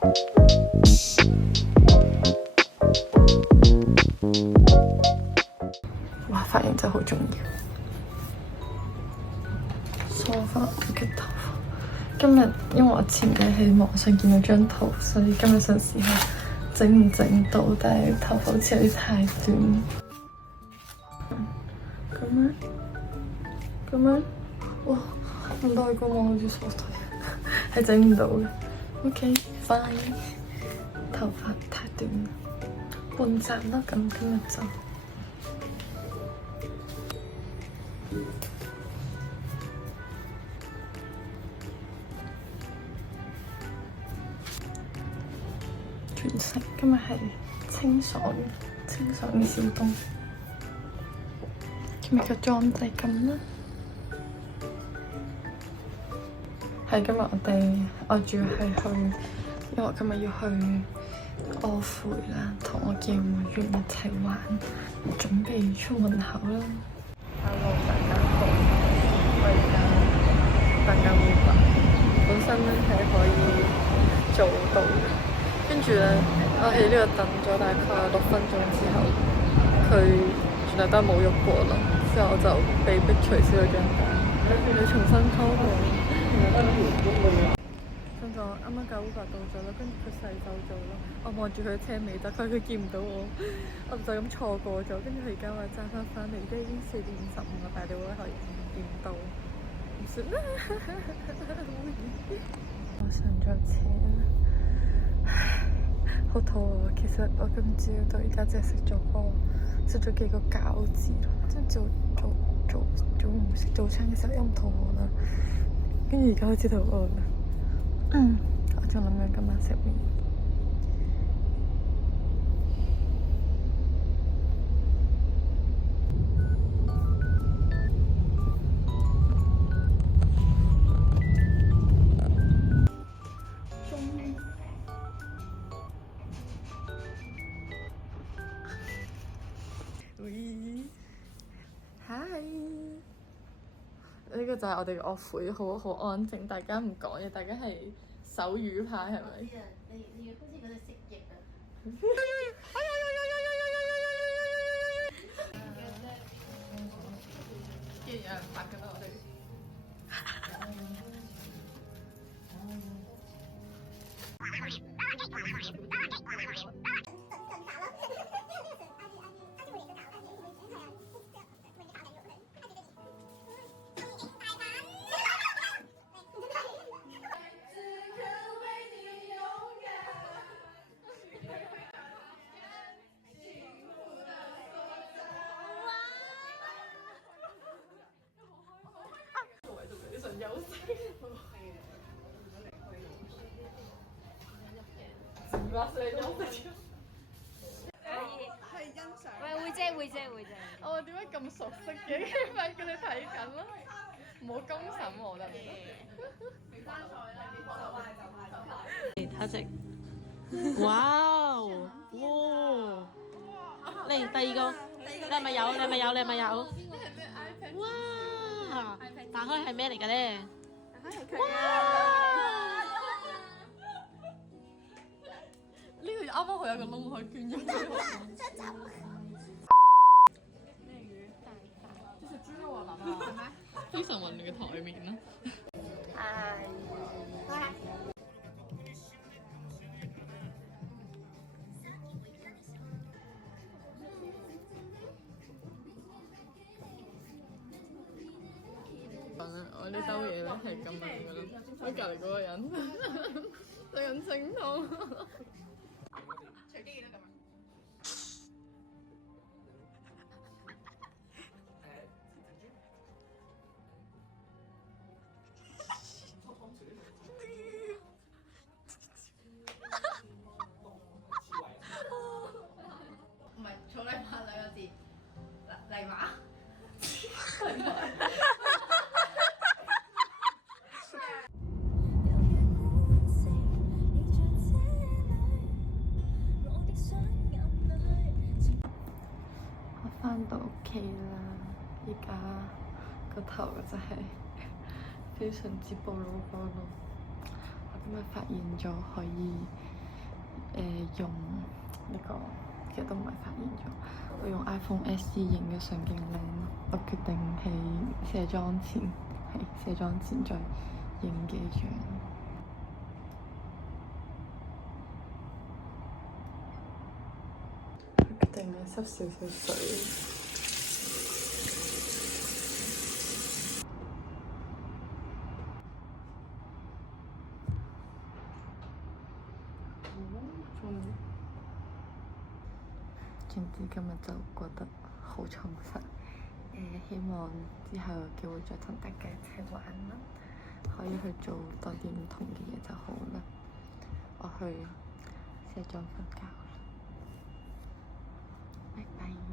哇！髮型真係好重要。梳翻嘅頭髮。今日因為我前日喺網上見到張圖，所以今日想試下整唔整到，但係頭髮好似有啲太短。咁樣，哇！咁大個望好似傻腿，係整唔到嘅。OK，fine。頭髮太短啦，半扎啦，咁今日就。全色，今日係清爽嘅小冬。今日嘅妝就係咁啦。係今日我主要係去，因為我今日要去柯培啦，同我嘅會員一齊玩，準備出門口啦。Hello， 大家好，我而家等緊 Uber，本身咧係可以做到嘅，跟住咧我喺呢度等咗大概6分鐘之後，佢原來都係冇喐過啦，之後我就被迫取消咗張單，要重新抽號。跟住我啱啱架 Uber 到咗啦，跟住佢駛走咗咯。我望住佢嘅車尾，但佢見唔到我，我就咁錯過咗。跟住佢而家話揸翻嚟，而家已經4:55啦，但係你會可以見到，唔算啦。我上咗車啦，好肚餓。其實我今朝到而家只係食咗幾個餃子咯，即係做唔食早餐嘅時候又唔肚餓啦。跟住而家開始肚餓啦，我仲諗緊今晚食咩。喂，Hi。呢個就係我哋嘅樂會，好安靜，大家唔講嘢，大家係手語派係咪？你好似嗰隻蜥蜴啊！竟然有人拍緊我哋。會啫。我點解咁熟悉嘅？快叫你睇緊啦，唔好公審我得唔得？睇直，哇！嚟第二個，你係咪有？哇！打開係咩嚟㗎咧？呢個啱啱好有個窿可以捐入去。這是豬肉啊，媽媽。非常混亂嘅台面啦。我呢兜嘢咧係咁樣嘅咯，我隔離嗰個人食緊清湯。隨機都咁啊！唔係草泥馬兩個字，泥馬。我返到屋企啦，而家個頭真係非常之暴露。我今日發現咗可以用呢個，其實都唔係發現咗，我用 iPhone SE 影嘅相勁靚咯，我決定喺卸妝前再影幾張。決定係濕少少水。總之今日就覺得好充實，希望之後有機會再同大家一齊玩啦，可以去做多啲唔同嘅嘢就好啦。我去卸妝瞓覺啦，拜拜。